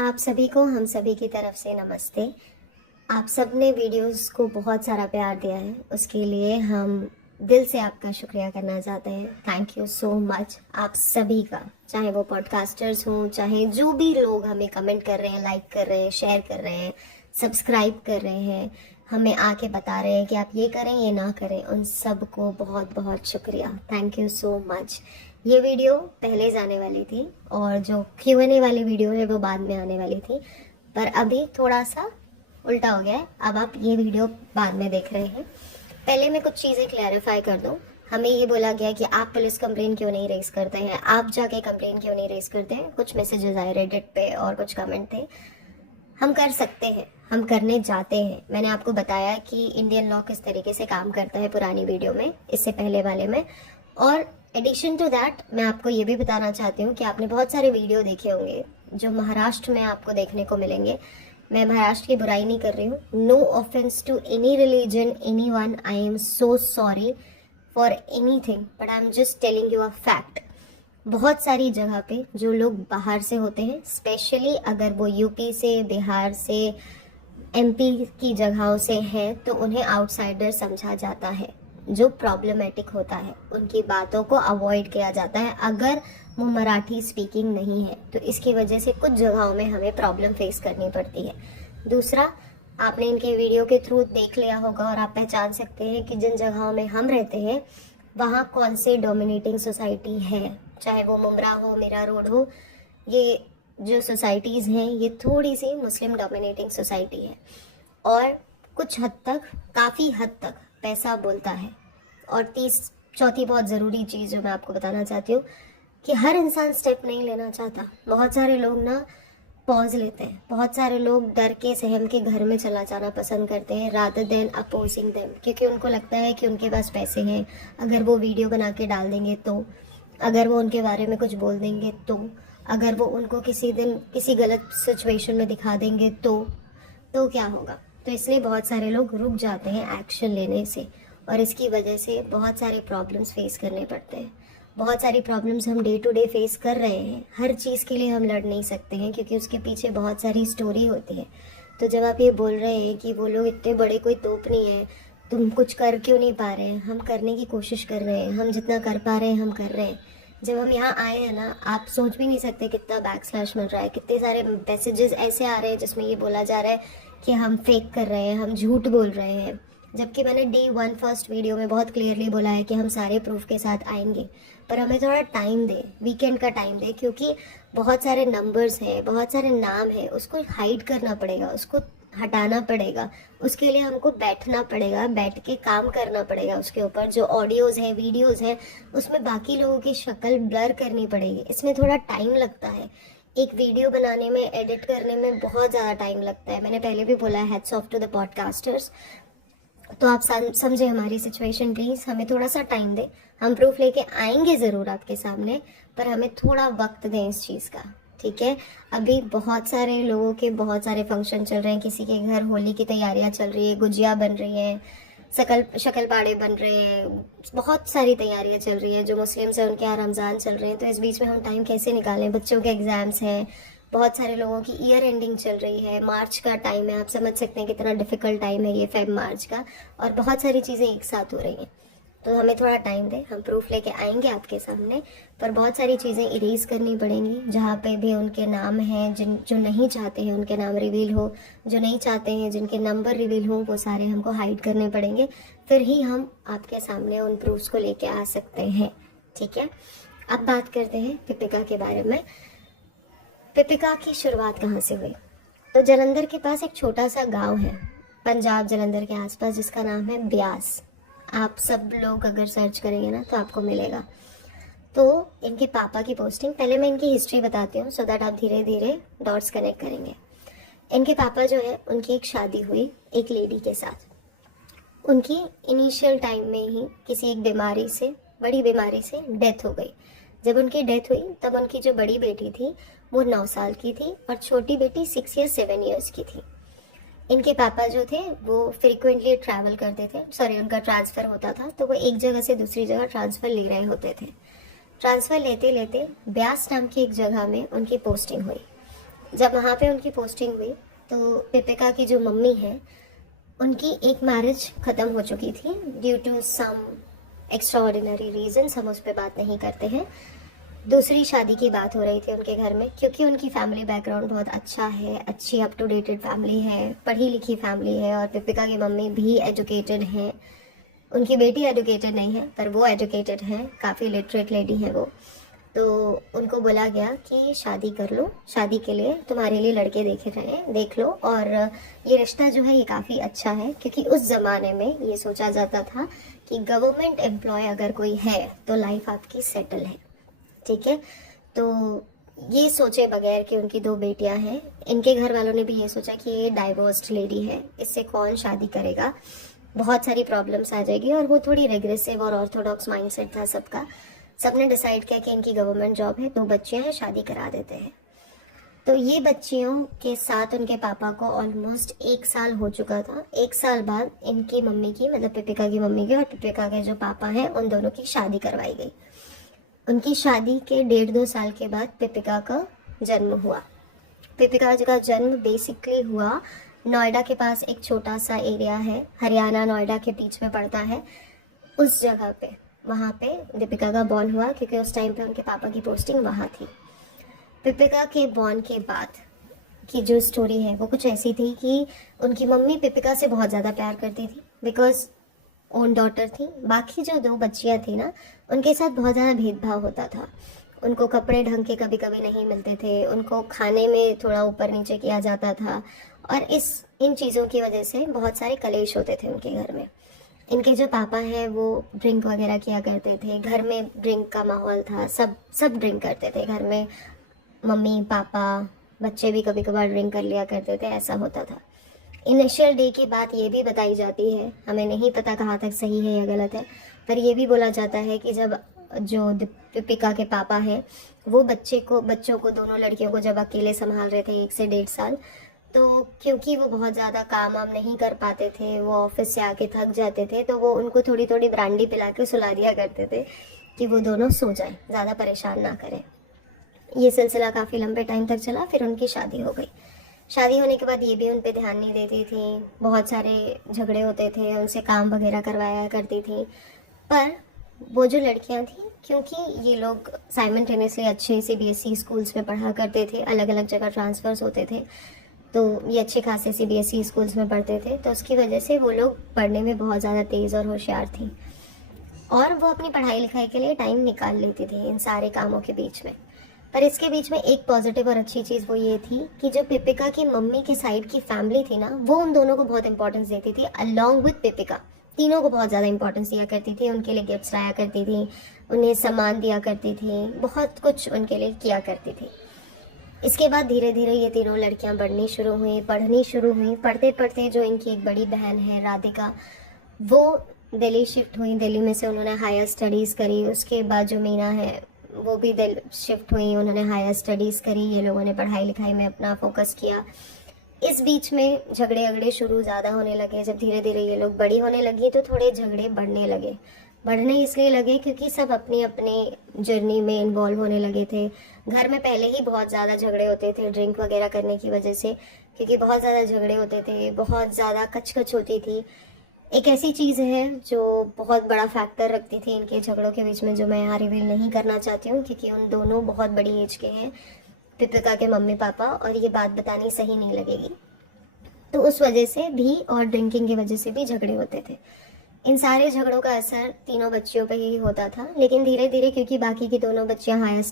आप सभी को हम सभी की तरफ से नमस्ते। आप सब ने वीडियोस को बहुत सारा प्यार दिया है, उसके लिए हम दिल से आपका शुक्रिया करना चाहते हैं। थैंक यू सो मच आप सभी का, चाहे वो पॉडकास्टर्स हों, चाहे जो भी लोग हमें कमेंट कर रहे हैं, लाइक कर रहे हैं, शेयर कर रहे हैं, सब्सक्राइब कर रहे हैं, हमें आके बता रहे हैं कि आप ये करें ये ना करें, उन सब को बहुत बहुत शुक्रिया। Thank you so much. ये वीडियो पहले जाने वाली थी और जो Q&A वाली वीडियो है वो बाद में आने वाली थी, पर अभी थोड़ा सा उल्टा हो गया है। अब आप ये वीडियो बाद में देख रहे हैं। पहले मैं कुछ चीज़ें क्लैरिफाई कर दूं। हमें ये बोला गया कि आप पुलिस कंप्लेन क्यों नहीं रेस करते हैं, आप जाके कंप्लेन क्यों नहीं रेस करते हैं। कुछ मैसेजेस आए रेडिट पे और कुछ कमेंट थे। हम कर सकते हैं, हम करने जाते हैं। मैंने आपको बताया कि इंडियन लॉ किस तरीके से काम करता है पुरानी वीडियो में, इससे पहले वाले में। और एडिशन टू दैट मैं आपको ये भी बताना चाहती हूँ कि आपने बहुत सारे वीडियो देखे होंगे जो महाराष्ट्र में आपको देखने को मिलेंगे। मैं महाराष्ट्र की बुराई नहीं कर रही हूँ। No offence to any religion, anyone. I am so sorry for anything, but I am just telling you a fact. बहुत सारी जगह पे जो लोग बाहर से होते हैं, स्पेशली अगर वो यूपी से, बिहार से, एमपी की जगहों से हैं, तो उन्हें आउटसाइडर समझा जाता है। जो प्रॉब्लमेटिक होता है उनकी बातों को अवॉइड किया जाता है अगर वो मराठी स्पीकिंग नहीं है, तो इसकी वजह से कुछ जगहों में हमें प्रॉब्लम फेस करनी पड़ती है। दूसरा, आपने इनके वीडियो के थ्रू देख लिया होगा और आप पहचान सकते हैं कि जिन जगहों में हम रहते हैं वहाँ कौन से डोमिनेटिंग सोसाइटी है, चाहे वो मुमरा हो, मीरा रोड हो। ये जो सोसाइटीज़ हैं ये थोड़ी सी मुस्लिम डोमिनेटिंग सोसाइटी है और कुछ हद तक, काफ़ी हद तक पैसा बोलता है। और चौथी बहुत ज़रूरी चीज़ जो मैं आपको बताना चाहती हूँ कि हर इंसान स्टेप नहीं लेना चाहता। बहुत सारे लोग ना पॉज लेते हैं, बहुत सारे लोग डर के सहम के घर में चला जाना पसंद करते हैं रादर देन अपोजिंग देम, क्योंकि उनको लगता है कि उनके पास पैसे हैं, अगर वो वीडियो बना के डाल देंगे तो, अगर वो उनके बारे में कुछ बोल देंगे तो, अगर वो उनको किसी दिन किसी गलत सिचुएशन में दिखा देंगे तो क्या होगा। तो इसलिए बहुत सारे लोग रुक जाते हैं एक्शन लेने से और इसकी वजह से बहुत सारे प्रॉब्लम्स फेस करने पड़ते हैं। बहुत सारी प्रॉब्लम्स हम डे टू डे फेस कर रहे हैं। हर चीज़ के लिए हम लड़ नहीं सकते हैं क्योंकि उसके पीछे बहुत सारी स्टोरी होती है। तो जब आप ये बोल रहे हैं कि वो लोग इतने बड़े कोई तोप नहीं है, तुम कुछ कर क्यों नहीं पा रहे हैं, हम करने की कोशिश कर रहे हैं, हम जितना कर पा रहे हैं हम कर रहे हैं। जब हम यहाँ आए हैं ना, आप सोच भी नहीं सकते कितना बैकस्लैश मिल रहा है, कितने सारे मैसेजेस ऐसे आ रहे हैं जिसमें ये बोला जा रहा है कि हम फेक कर रहे हैं, हम झूठ बोल रहे हैं। जबकि मैंने Day 1 फर्स्ट वीडियो में बहुत क्लियरली बोला है कि हम सारे प्रूफ के साथ आएंगे, पर हमें थोड़ा टाइम दे, वीकेंड का टाइम दे, क्योंकि बहुत सारे नंबर्स हैं, बहुत सारे नाम हैं, उसको हाइड करना पड़ेगा, उसको हटाना पड़ेगा। उसके लिए हमको बैठना पड़ेगा, बैठ के काम करना पड़ेगा उसके ऊपर। जो ऑडियोज़ हैं, वीडियोज़ हैं, उसमें बाकी लोगों की शक्ल ब्लर करनी पड़ेगी। इसमें थोड़ा टाइम लगता है। एक वीडियो बनाने में, एडिट करने में बहुत ज़्यादा टाइम लगता है। मैंने पहले भी बोला है, hats off to the podcasters. तो आप समझे हमारी सिचुएशन प्लीज़, हमें थोड़ा सा टाइम दें। हम प्रूफ लेके आएंगे ज़रूर आपके सामने, पर हमें थोड़ा वक्त दें इस चीज़ का, ठीक है। अभी बहुत सारे लोगों के बहुत सारे फंक्शन चल रहे हैं। किसी के घर होली की तैयारियां चल रही है, गुजिया बन रही हैं, शक्ल-पाड़े बन रहे हैं, बहुत सारी तैयारियां चल रही है। जो मुस्लिम्स हैं उनके यहाँ रमज़ान चल रहे हैं, तो इस बीच में हम टाइम कैसे निकालें। बच्चों के एग्ज़ाम्स हैं, बहुत सारे लोगों की ईयर एंडिंग चल रही है, मार्च का टाइम है, आप समझ सकते हैं कितना डिफ़िकल्ट टाइम है ये Feb-March का, और बहुत सारी चीज़ें एक साथ हो रही हैं। तो हमें थोड़ा टाइम दें, हम प्रूफ लेके आएंगे आपके सामने, पर बहुत सारी चीज़ें इरेज करनी पड़ेंगी। जहाँ पे भी उनके नाम हैं, जो नहीं चाहते हैं उनके नाम रिवील हो, जो नहीं चाहते हैं जिनके नंबर रिवील हो, वो सारे हमको हाइड करने पड़ेंगे, फिर ही हम आपके सामने उन प्रूफ्स को लेके आ सकते हैं, ठीक है। अब बात करते हैं पिपिका के बारे में। पिपिका की शुरुआत कहाँ से हुई? तो जलंधर के पास एक छोटा सा गांव है, पंजाब जलंधर के आसपास, जिसका नाम है ब्यास। आप सब लोग अगर सर्च करेंगे ना तो आपको मिलेगा। तो इनके पापा की पोस्टिंग, पहले मैं इनकी हिस्ट्री बताती हूँ सो दैट आप धीरे धीरे डॉट्स कनेक्ट करेंगे। इनके पापा जो है, उनकी एक शादी हुई एक लेडी के साथ। उनकी इनिशियल टाइम में ही किसी एक बीमारी से, बड़ी बीमारी से डेथ हो गई। जब उनकी डेथ हुई तब उनकी जो बड़ी बेटी थी वो 9 साल की थी और छोटी बेटी 6 या 7 ईयर्स की थी। इनके पापा जो थे वो फ्रीक्वेंटली ट्रैवल करते थे, उनका ट्रांसफ़र होता था, तो वो एक जगह से दूसरी जगह ट्रांसफ़र ले रहे होते थे। ट्रांसफ़र लेते लेते ब्यास नाम की एक जगह में उनकी पोस्टिंग हुई। जब वहाँ पे उनकी पोस्टिंग हुई तो दीपिका की जो मम्मी है उनकी एक मैरिज ख़त्म हो चुकी थी due to some extraordinary reasons, हम उस पर बात नहीं करते हैं। दूसरी शादी की बात हो रही थी उनके घर में, क्योंकि उनकी फैमिली बैकग्राउंड बहुत अच्छा है, अच्छी अप टू डेटेड फैमिली है, पढ़ी लिखी फैमिली है, और दीपिका की मम्मी भी एजुकेटेड हैं। उनकी बेटी एजुकेटेड नहीं है पर वो एजुकेटेड है, काफ़ी लिटरेट लेडी है वो। तो उनको बोला गया कि शादी कर लो, शादी के लिए तुम्हारे लिए लड़के देखे रहे हैं, देख लो, और ये रिश्ता जो है ये काफ़ी अच्छा है, क्योंकि उस ज़माने में ये सोचा जाता था कि गवर्नमेंट एम्प्लॉय अगर कोई है तो लाइफ आपकी सेटल है, ठीक है। तो ये सोचे बगैर कि उनकी 2 बेटियां हैं, इनके घर वालों ने भी ये सोचा कि ये डाइवोर्स्ड लेडी है, इससे कौन शादी करेगा, बहुत सारी प्रॉब्लम्स आ जाएगी। और वो थोड़ी रेग्रेसिव और ऑर्थोडॉक्स माइंडसेट था सबका। सबने डिसाइड किया कि इनकी गवर्नमेंट जॉब है, 2 बच्चियां हैं, शादी करा देते हैं। तो ये बच्चियों के साथ उनके पापा को ऑलमोस्ट 1 साल हो चुका था। 1 साल बाद इनकी मम्मी की, मतलब दीपिका की मम्मी की और दीपिका के जो पापा हैं उन दोनों की शादी करवाई गई। उनकी शादी के 1.5-2 साल के बाद दीपिका का जन्म हुआ। दीपिका का जन्म बेसिकली हुआ नोएडा के पास, एक छोटा सा एरिया है, हरियाणा नोएडा के बीच में पड़ता है, उस जगह पे, वहाँ पे दीपिका का बॉर्न हुआ, क्योंकि उस टाइम पे उनके पापा की पोस्टिंग वहाँ थी। दीपिका के बॉर्न के बाद की जो स्टोरी है वो कुछ ऐसी थी कि उनकी मम्मी दीपिका से बहुत ज़्यादा प्यार करती थी, बिकॉज ओन डॉटर थी। बाकी जो 2 बच्चियाँ थी ना, उनके साथ बहुत ज़्यादा भेदभाव होता था। उनको कपड़े ढंग के कभी कभी नहीं मिलते थे, उनको खाने में थोड़ा ऊपर नीचे किया जाता था, और इन चीज़ों की वजह से बहुत सारे कलेश होते थे उनके घर में। इनके जो पापा हैं वो ड्रिंक वगैरह किया करते थे, घर में ड्रिंक का माहौल था, सब ड्रिंक करते थे घर में, मम्मी पापा बच्चे भी कभी कभार ड्रिंक कर लिया करते थे, ऐसा होता था। इनिशियल डे की बात ये भी बताई जाती है, हमें नहीं पता कहाँ तक सही है या गलत है, पर ये भी बोला जाता है कि जब जो दीपिका के पापा हैं वो बच्चों को दोनों लड़कियों को जब अकेले संभाल रहे थे 1 से 1.5 साल, तो क्योंकि वो बहुत ज़्यादा काम वाम नहीं कर पाते थे, वो ऑफिस से आके थक जाते थे, तो वो उनको थोड़ी थोड़ी ब्रांडी पिला के सुला दिया करते थे कि वो दोनों सो जाएं, ज़्यादा परेशान ना करें। ये सिलसिला काफ़ी लंबे टाइम तक चला, फिर उनकी शादी हो गई। शादी होने के बाद ये भी उन पे ध्यान नहीं देती थी, बहुत सारे झगड़े होते थे, उनसे काम वगैरह करवाया करती थी। पर वो जो लड़कियां थी, क्योंकि ये लोग साइमल्टेनियसली अच्छे CBSE स्कूल्स में पढ़ा करते थे, अलग अलग जगह ट्रांसफ़र्स होते थे, तो ये अच्छे खासे CBSE स्कूल्स में पढ़ते थे, तो उसकी वजह से वो लोग पढ़ने में बहुत ज़्यादा तेज़ और होशियार थी, और वो अपनी पढ़ाई लिखाई के लिए टाइम निकाल लेती थी इन सारे कामों के बीच में। पर इसके बीच में एक पॉजिटिव और अच्छी चीज़ वो ये थी कि जो दीपिका की मम्मी के साइड की फैमिली थी ना, वो उन दोनों को बहुत इंपॉर्टेंस देती थी, अलॉन्ग विद दीपिका। तीनों को बहुत ज़्यादा इंपॉर्टेंस दिया करती थी, उनके लिए गिफ्ट्स लाया करती थी, उन्हें सम्मान दिया करती थी, बहुत कुछ उनके लिए किया करती थी। इसके बाद धीरे धीरे ये तीनों लड़कियां बढ़नी शुरू हुई, पढ़नी शुरू हुई। पढ़ते पढ़ते जो इनकी एक बड़ी बहन है राधिका, वो दिल्ली शिफ्ट हुई, दिल्ली में से उन्होंने हायर स्टडीज़ करी। उसके बाद जो मीना है वो भी दिल्ली शिफ्ट हुई, उन्होंने हायर स्टडीज़ करी, ये लोगों ने पढ़ाई लिखाई में अपना फोकस किया। इस बीच में झगड़े अगड़े शुरू ज़्यादा होने लगे। जब धीरे धीरे ये लोग बड़ी होने लगी तो थोड़े झगड़े बढ़ने लगे। बढ़ने इसलिए लगे क्योंकि सब अपनी अपनी जर्नी में इन्वॉल्व होने लगे थे। घर में पहले ही बहुत ज़्यादा झगड़े होते थे ड्रिंक वगैरह करने की वजह से, क्योंकि बहुत ज़्यादा झगड़े होते थे, बहुत ज़्यादा कचकच होती थी। एक ऐसी चीज़ है जो बहुत बड़ा फैक्टर रखती थी इनके झगड़ों के बीच में, जो मैं यहाँ रिवील नहीं करना चाहती हूँ क्योंकि उन दोनों बहुत बड़ी एज के हैं, दीपिका के मम्मी पापा, और ये बात बतानी सही नहीं लगेगी। तो उस वजह से भी और ड्रिंकिंग की वजह से भी झगड़े होते थे। इन सारे झगड़ों का असर तीनों बच्चियों पे ही होता था, लेकिन धीरे धीरे क्योंकि बाकी की दोनों बच्चियां हायर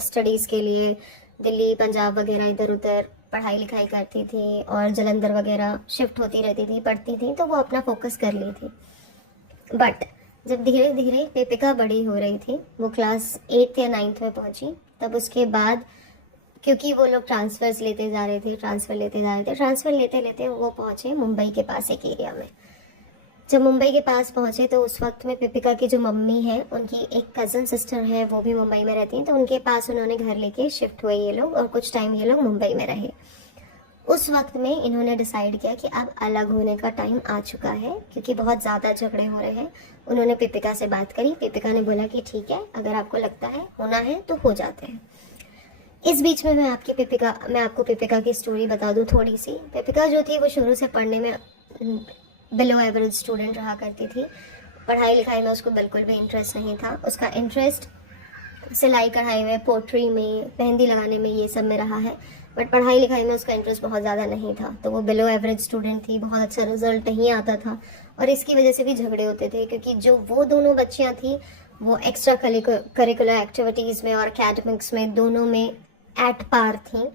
स्टडीज़ के लिए दिल्ली पंजाब वगैरह इधर उधर पढ़ाई लिखाई करती थी और जलंधर वगैरह शिफ्ट होती रहती थी, पढ़ती थी, तो वो अपना फोकस कर ली थी। बट जब धीरे धीरे दीपिका बड़ी हो रही थी, वो क्लास 8th या 9th में पहुंची, तब उसके बाद क्योंकि वो लोग ट्रांसफ़र लेते लेते वो पहुंचे मुंबई के पास एक एरिया में। जब मुंबई के पास पहुंचे तो उस वक्त में दीपिका की जो मम्मी है, उनकी एक कज़न सिस्टर है, वो भी मुंबई में रहती हैं, तो उनके पास उन्होंने घर लेके शिफ्ट हुए ये लोग, और कुछ टाइम ये लोग मुंबई में रहे। उस वक्त में इन्होंने डिसाइड किया कि अब अलग होने का टाइम आ चुका है, क्योंकि बहुत ज़्यादा झगड़े हो रहे हैं। उन्होंने दीपिका से बात करी, दीपिका ने बोला कि ठीक है, अगर आपको लगता है होना है तो हो जाते हैं। इस बीच में मैं आपको पिपिका की स्टोरी बता दूं थोड़ी सी। पिपिका जो थी वो शुरू से पढ़ने में बिलो एवरेज स्टूडेंट रहा करती थी। पढ़ाई लिखाई में उसको बिल्कुल भी इंटरेस्ट नहीं था। उसका इंटरेस्ट सिलाई कढ़ाई में, पोट्री में, मेहंदी लगाने में, ये सब में रहा है, बट पढ़ाई लिखाई में उसका इंटरेस्ट बहुत ज़्यादा नहीं था। तो वो बिलो एवरेज स्टूडेंट थी, बहुत अच्छा रिजल्ट नहीं आता था और इसकी वजह से भी झगड़े होते थे, क्योंकि जो वो दोनों बच्चियाँ थी वो एक्स्ट्रा करिकुलर एक्टिविटीज़ में और एकेडमिक्स में दोनों में एट पार थी,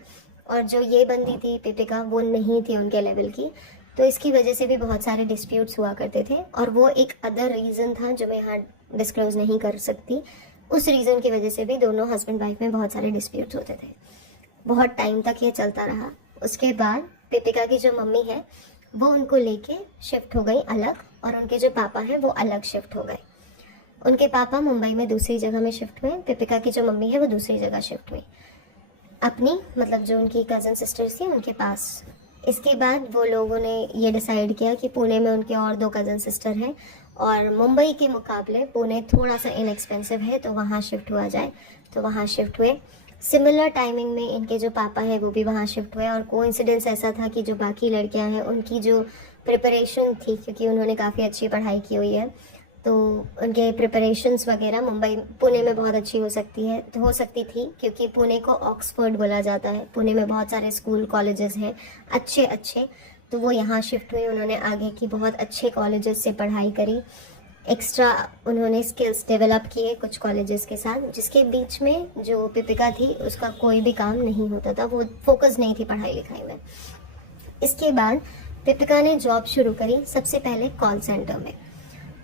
और जो ये बंदी थी पिपिका वो नहीं थी उनके लेवल की। तो इसकी वजह से भी बहुत सारे डिस्प्यूट्स हुआ करते थे, और वो एक अदर रीज़न था जो मैं यहाँ डिस्क्लोज नहीं कर सकती। उस रीज़न की वजह से भी दोनों हस्बैंड वाइफ में बहुत सारे डिस्प्यूट्स होते थे। बहुत टाइम तक ये चलता रहा। उसके बाद पिपिका की जो मम्मी है वो उनको लेके शिफ्ट हो गई अलग, और उनके जो पापा हैं वो अलग शिफ्ट हो गए। उनके पापा मुंबई में दूसरी जगह में शिफ्ट हुए, पिपिका की जो मम्मी है वो दूसरी जगह शिफ्ट हुई, अपनी मतलब जो उनकी कज़न सिस्टर्स थी उनके पास। इसके बाद वो लोगों ने ये डिसाइड किया कि पुणे में उनके और 2 कज़न सिस्टर हैं, और मुंबई के मुकाबले पुणे थोड़ा सा इनएक्सपेंसिव है, तो वहाँ शिफ्ट हुआ जाए। तो वहाँ शिफ्ट हुए। सिमिलर टाइमिंग में इनके जो पापा है वो भी वहाँ शिफ्ट हुए, और कोइंसिडेंस ऐसा था कि जो बाकी लड़कियाँ हैं उनकी जो प्रिपरेशन थी, क्योंकि उन्होंने काफ़ी अच्छी पढ़ाई की हुई है, तो उनके प्रिपरेशंस वगैरह पुणे में बहुत अच्छी हो सकती थी, क्योंकि पुणे को ऑक्सफोर्ड बोला जाता है। पुणे में बहुत सारे स्कूल कॉलेजेस हैं अच्छे अच्छे, तो वो यहाँ शिफ्ट हुई। उन्होंने आगे की बहुत अच्छे कॉलेजेस से पढ़ाई करी, एक्स्ट्रा उन्होंने स्किल्स डेवलप किए कुछ कॉलेजेस के साथ, जिसके बीच में जो पिपिका थी उसका कोई भी काम नहीं होता था, वो फोकस नहीं थी पढ़ाई लिखाई में। इसके बाद पिपिका ने जॉब शुरू करी, सबसे पहले कॉल सेंटर में।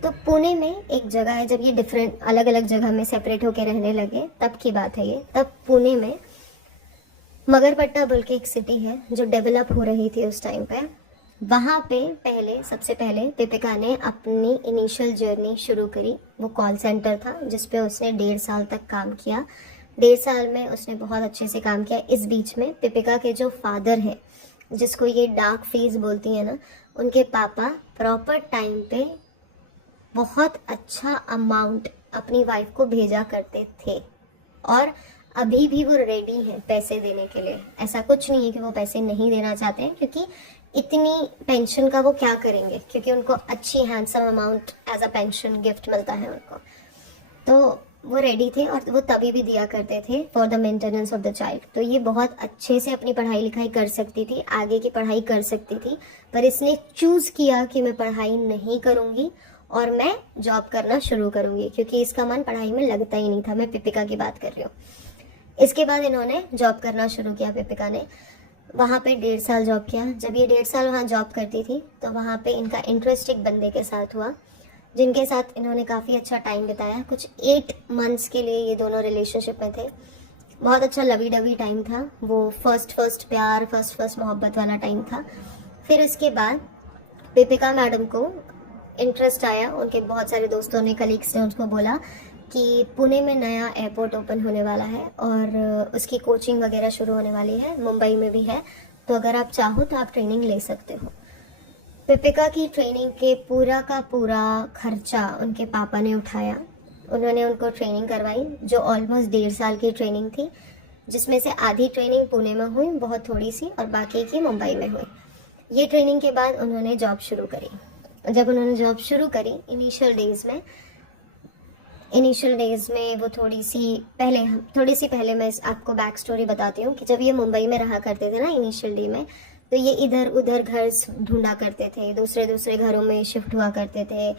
तो पुणे में एक जगह है, जब ये डिफरेंट अलग अलग जगह में सेपरेट होकर रहने लगे तब की बात है ये, तब पुणे में मगरपट्टा बोल के एक सिटी है जो डेवलप हो रही थी उस टाइम पे। वहाँ पे सबसे पहले पिपिका ने अपनी इनिशियल जर्नी शुरू करी। वो कॉल सेंटर था जिस पे उसने 1.5 साल तक काम किया। 1.5 साल में उसने बहुत अच्छे से काम किया। इस बीच में पिपिका के जो फादर हैं, जिसको ये डार्क फेज बोलती है ना, उनके पापा प्रॉपर टाइम पे बहुत अच्छा अमाउंट अपनी वाइफ को भेजा करते थे, और अभी भी वो रेडी हैं पैसे देने के लिए। ऐसा कुछ नहीं है कि वो पैसे नहीं देना चाहते हैं, क्योंकि इतनी पेंशन का वो क्या करेंगे, क्योंकि उनको अच्छी handsome amount as a pension gift मिलता है उनको। तो वो रेडी थे, और वो तभी भी दिया करते थे for the maintenance of the child. तो ये बहुत अच्छे से अपनी पढ़ाई लिखाई कर सकती थी, आगे की पढ़ाई कर सकती थी, पर इसने चूज़ किया कि मैं पढ़ाई नहीं करूँगी और मैं जॉब करना शुरू करूँगी, क्योंकि इसका मन पढ़ाई में लगता ही नहीं था। मैं पिपिका की बात कर रही हूँ। इसके बाद इन्होंने जॉब करना शुरू किया। पिपिका ने वहाँ पे 1.5 साल जॉब किया। जब ये 1.5 साल वहाँ जॉब करती थी तो वहाँ पे इनका इंटरेस्ट एक बंदे के साथ हुआ, जिनके साथ इन्होंने काफ़ी अच्छा टाइम बिताया। कुछ 8 मंथ्स के लिए ये दोनों रिलेशनशिप में थे। बहुत अच्छा लवी डवी टाइम था वो, फर्स्ट प्यार, फर्स्ट मोहब्बत वाला टाइम था। फिर उसके बाद पिपिका मैडम को इंटरेस्ट आया, उनके बहुत सारे दोस्तों ने, कलीग्स ने उसको बोला कि पुणे में नया एयरपोर्ट ओपन होने वाला है और उसकी कोचिंग वगैरह शुरू होने वाली है, मुंबई में भी है, तो अगर आप चाहो तो आप ट्रेनिंग ले सकते हो। पिपिका की ट्रेनिंग के पूरा का पूरा खर्चा उनके पापा ने उठाया। उन्होंने उनको ट्रेनिंग करवाई जो ऑलमोस्ट 1.5 साल की ट्रेनिंग थी, जिसमें से आधी ट्रेनिंग पुणे में हुई, बहुत थोड़ी सी, और बाकी की मुंबई में हुई। ये ट्रेनिंग के बाद उन्होंने जॉब शुरू करी। जब उन्होंने जॉब शुरू करी इनिशियल डेज में वो थोड़ी सी पहले मैं आपको बैक स्टोरी बताती हूँ कि जब ये मुंबई में रहा करते थे ना इनिशियल डे में, तो ये इधर उधर घर ढूंढा करते थे, दूसरे घरों में शिफ्ट हुआ करते थे।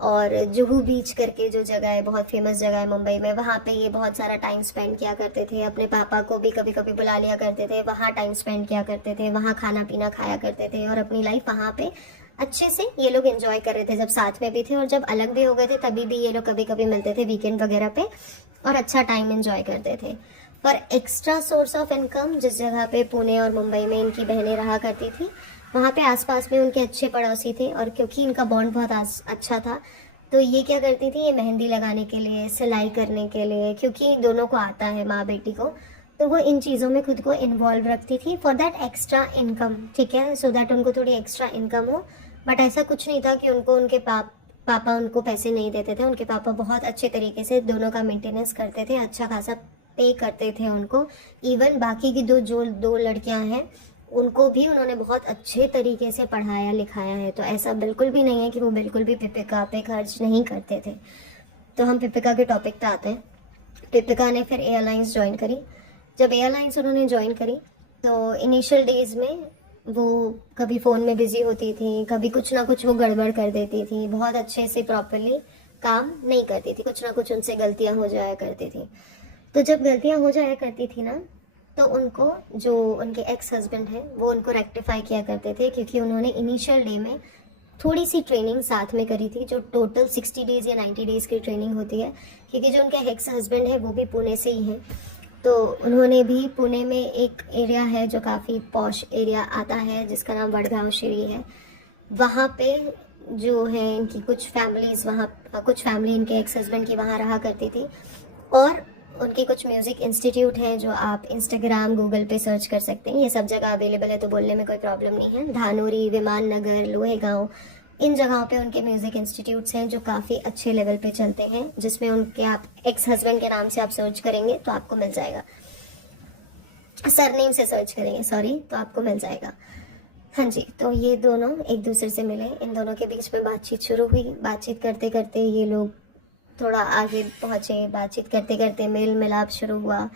और जुहू बीच करके जो जगह है, बहुत फेमस जगह है मुंबई में, वहाँ पे ये बहुत सारा टाइम स्पेंड किया करते थे। अपने पापा को भी कभी कभी बुला लिया करते थे, वहाँ टाइम स्पेंड किया करते थे, वहाँ खाना पीना खाया करते थे, और अपनी लाइफ वहाँ पे अच्छे से ये लोग एंजॉय कर रहे थे। जब साथ में भी थे और जब अलग भी हो गए थे तभी भी ये लोग कभी कभी मिलते थे वीकेंड वगैरह पे, और अच्छा टाइम एंजॉय करते थे। पर एक्स्ट्रा सोर्स ऑफ इनकम, जिस जगह पे पुणे और मुंबई में इनकी बहनें रहा करती थी, वहाँ पे आसपास में उनके अच्छे पड़ोसी थे, और क्योंकि इनका बॉन्ड बहुत अच्छा था, तो ये क्या करती थी, ये मेहंदी लगाने के लिए, सिलाई करने के लिए, क्योंकि दोनों को आता है माँ बेटी को, तो वो इन चीज़ों में खुद को इन्वॉल्व रखती थी फॉर दैट एक्स्ट्रा इनकम, ठीक है, सो दैट उनको थोड़ी एक्स्ट्रा इनकम हो। बट ऐसा कुछ नहीं था कि उनके पापा उनको पैसे नहीं देते थे। उनके पापा बहुत अच्छे तरीके से दोनों का मेंटेनेंस करते थे, अच्छा खासा पे करते थे उनको। इवन बाकी की जो दो लड़कियां हैं उनको भी उन्होंने बहुत अच्छे तरीके से पढ़ाया लिखाया है। तो ऐसा बिल्कुल भी नहीं है कि वो बिल्कुल भी पिपिका पे खर्च नहीं करते थे। तो हम पिपिका के टॉपिक पे आते हैं। पिपिका ने फिर एयरलाइंस ज्वाइन करी। जब एयरलाइंस उन्होंने ज्वाइन करी तो इनिशियल डेज में वो कभी फ़ोन में बिज़ी होती थी, कभी कुछ ना कुछ वो गड़बड़ कर देती थी, बहुत अच्छे से प्रॉपरली काम नहीं करती थी, कुछ ना कुछ उनसे गलतियां हो जाया करती थी। तो जब गलतियां हो जाया करती थी ना, तो उनको जो उनके एक्स हस्बैंड हैं वो उनको रेक्टिफाई किया करते थे, क्योंकि उन्होंने इनिशियल डे में थोड़ी सी ट्रेनिंग साथ में करी थी, जो टोटल 60 डेज़ या 90 डेज़ की ट्रेनिंग होती है। क्योंकि जो उनके एक्स हस्बैंड है वो भी पुणे से ही हैं, तो उन्होंने भी पुणे में एक एरिया है जो काफ़ी पॉश एरिया आता है जिसका नाम वडगांव श्री है। वहाँ पे जो है इनकी कुछ फैमिलीज़, वहाँ कुछ फैमिली इनके एक्स हस्बैंड की वहाँ रहा करती थी। और उनके कुछ म्यूज़िक इंस्टीट्यूट हैं जो आप इंस्टाग्राम गूगल पे सर्च कर सकते हैं, ये सब जगह अवेलेबल है, तो बोलने में कोई प्रॉब्लम नहीं है। धानोरी, विमान नगर, लोहेगांव, इन जगहों पे उनके म्यूज़िक इंस्टीट्यूट्स हैं जो काफ़ी अच्छे लेवल पे चलते हैं, जिसमें उनके आप एक्स हस्बैंड के नाम से आप सर्च करेंगे तो आपको मिल जाएगा, सरनेम से सर्च करेंगे सॉरी, तो आपको मिल जाएगा। हाँ जी, तो ये दोनों एक दूसरे से मिले, इन दोनों के बीच में बातचीत शुरू हुई। बातचीत करते करते ये लोग थोड़ा आगे पहुँचे, बातचीत करते करते मेल मिलाप शुरू हुआ।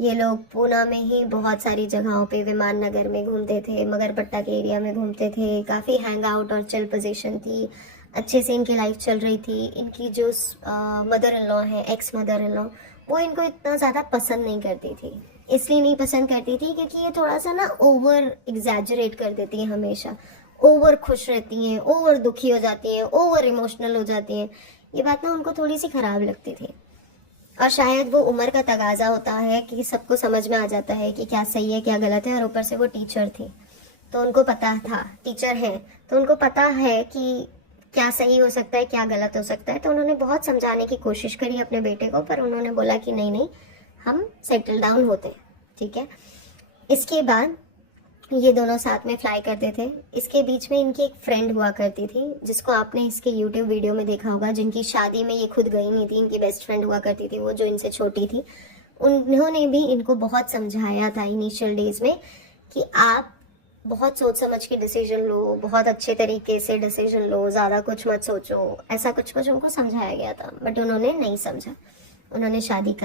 ये लोग पूना में ही बहुत सारी जगहों पे, विमान नगर में घूमते थे, मगरपट्टा के एरिया में घूमते थे, काफ़ी हैंग आउट और चिल पोजीशन थी, अच्छे से इनकी लाइफ चल रही थी। इनकी जो मदर इन लॉ है, एक्स मदर इन लॉ, वो इनको इतना ज़्यादा पसंद नहीं करती थी। इसलिए नहीं पसंद करती थी क्योंकि ये थोड़ा सा ना ओवर एग्जैजरेट कर देती हैं, हमेशा ओवर खुश रहती हैं, ओवर दुखी हो जाती हैं, ओवर इमोशनल हो जाती हैं। ये बात ना उनको थोड़ी सी ख़राब लगती थी। और शायद वो उम्र का तगाजा होता है कि सबको समझ में आ जाता है कि क्या सही है क्या गलत है। और ऊपर से वो टीचर थी तो उनको पता था, टीचर है तो उनको पता है कि क्या सही हो सकता है क्या गलत हो सकता है। तो उन्होंने बहुत समझाने की कोशिश करी अपने बेटे को, पर उन्होंने बोला कि नहीं नहीं, हम सेटल डाउन होते हैं, ठीक है। इसके बाद ये दोनों साथ में फ्लाई करते थे। इसके बीच में इनकी एक फ्रेंड हुआ करती थी जिसको आपने इसके यूट्यूब वीडियो में देखा होगा, जिनकी शादी में ये खुद गई नहीं थी। इनकी बेस्ट फ्रेंड हुआ करती थी वो, जो इनसे छोटी थी। उन्होंने भी इनको बहुत समझाया था इनिशियल डेज में कि आप बहुत सोच समझ के डिसीजन लो, बहुत अच्छे तरीके से डिसीजन लो, ज़्यादा कुछ मत सोचो, ऐसा कुछ कुछ उनको समझाया गया था। बट उन्होंने नहीं समझा, उन्होंने शादी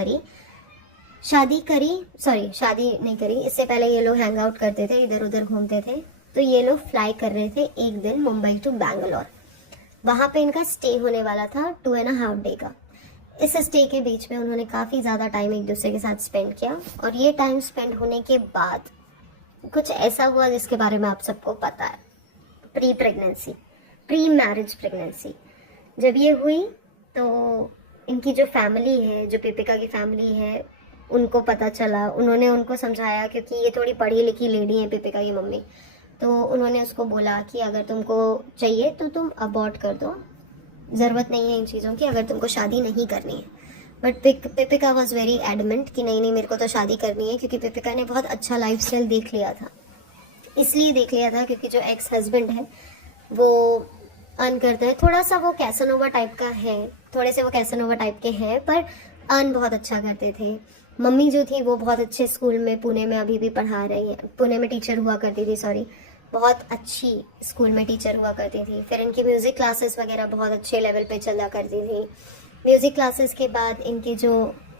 नहीं करी। इससे पहले ये लोग हैंग आउट करते थे, इधर उधर घूमते थे। तो ये लोग फ्लाई कर रहे थे एक दिन मुंबई टू बैंगलोर। वहाँ पे इनका स्टे होने वाला था 2.5 डे का। इस स्टे के बीच में उन्होंने काफ़ी ज़्यादा टाइम एक दूसरे के साथ स्पेंड किया। और ये टाइम स्पेंड होने के बाद कुछ ऐसा हुआ जिसके बारे में आप सबको पता है, प्री मैरिज प्रेगनेंसी। जब ये हुई तो इनकी जो फैमिली है, जो पिपिका की फैमिली है, उनको पता चला। उन्होंने उनको समझाया, क्योंकि ये थोड़ी पढ़ी लिखी लेडी है पिपिका की मम्मी, तो उन्होंने उसको बोला कि अगर तुमको चाहिए तो तुम अबॉर्ट कर दो, ज़रूरत नहीं है इन चीज़ों की, अगर तुमको शादी नहीं करनी है। बट पिपिका वॉज वेरी एडमेंट कि नहीं नहीं, मेरे को तो शादी करनी है। क्योंकि पिपिका ने बहुत अच्छा लाइफस्टाइल देख लिया था, इसलिए देख लिया था क्योंकि जो एक्स हस्बैंड है वो अर्न करता है, थोड़ा सा वो कैसनोवा टाइप का है, थोड़े से वो कैसनोवा टाइप के हैं, पर अर्न बहुत अच्छा करते थे। मम्मी जो थी वो बहुत अच्छे स्कूल में पुणे में अभी भी पढ़ा रही है, पुणे में टीचर हुआ करती थी, बहुत अच्छी स्कूल में टीचर हुआ करती थी। फिर इनकी म्यूज़िक क्लासेस वगैरह बहुत अच्छे लेवल पे चला करती थी। म्यूज़िक क्लासेस के बाद इनके जो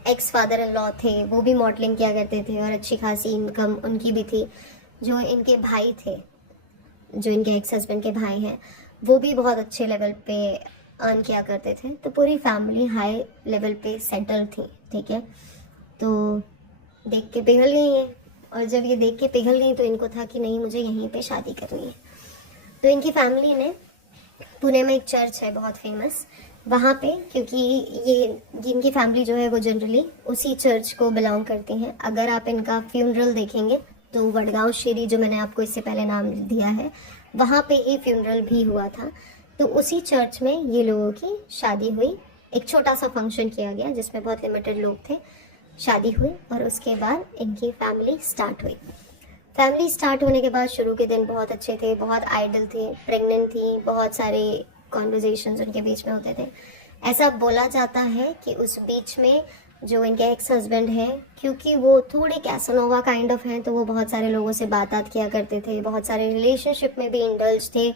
एक्स फादर इन लॉ थे वो भी मॉडलिंग किया करते थे और अच्छी खासी इनकम उनकी भी थी। जो इनके भाई थे, जो इनके एक्स हस्बैंड के भाई हैं, वो भी बहुत अच्छे लेवल पे अर्न किया करते थे। तो पूरी फैमिली हाई लेवल पे सेटल थी, ठीक है। तो देख के पिघल गई हैं, और जब ये देख के पिघल गई तो इनको था कि नहीं, मुझे यहीं पे शादी करनी है। तो इनकी फैमिली ने, पुणे में एक चर्च है बहुत फेमस, वहाँ पे, क्योंकि ये इनकी फैमिली जो है वो जनरली उसी चर्च को बिलोंग करती हैं। अगर आप इनका फ्यूनरल देखेंगे तो वडगांव श्री, जो मैंने आपको इससे पहले नाम दिया है, वहाँ पे ही फ्यूनरल भी हुआ था। तो उसी चर्च में ये लोगों की शादी हुई। एक छोटा सा फंक्शन किया गया जिसमें बहुत लिमिटेड लोग थे, शादी हुई और उसके बाद इनकी फैमिली स्टार्ट हुई। फैमिली स्टार्ट होने के बाद शुरू के दिन बहुत अच्छे थे, बहुत आइडल थे, प्रेग्नेंट थी, बहुत सारे कॉन्वर्जेशंस उनके बीच में होते थे। ऐसा बोला जाता है कि उस बीच में जो इनके एक्स हस्बैंड हैं, क्योंकि वो थोड़े कैसनोवा काइंड ऑफ हैं, तो वो बहुत सारे लोगों से बात किया करते थे, बहुत सारे रिलेशनशिप में भी इंडल्ज थे,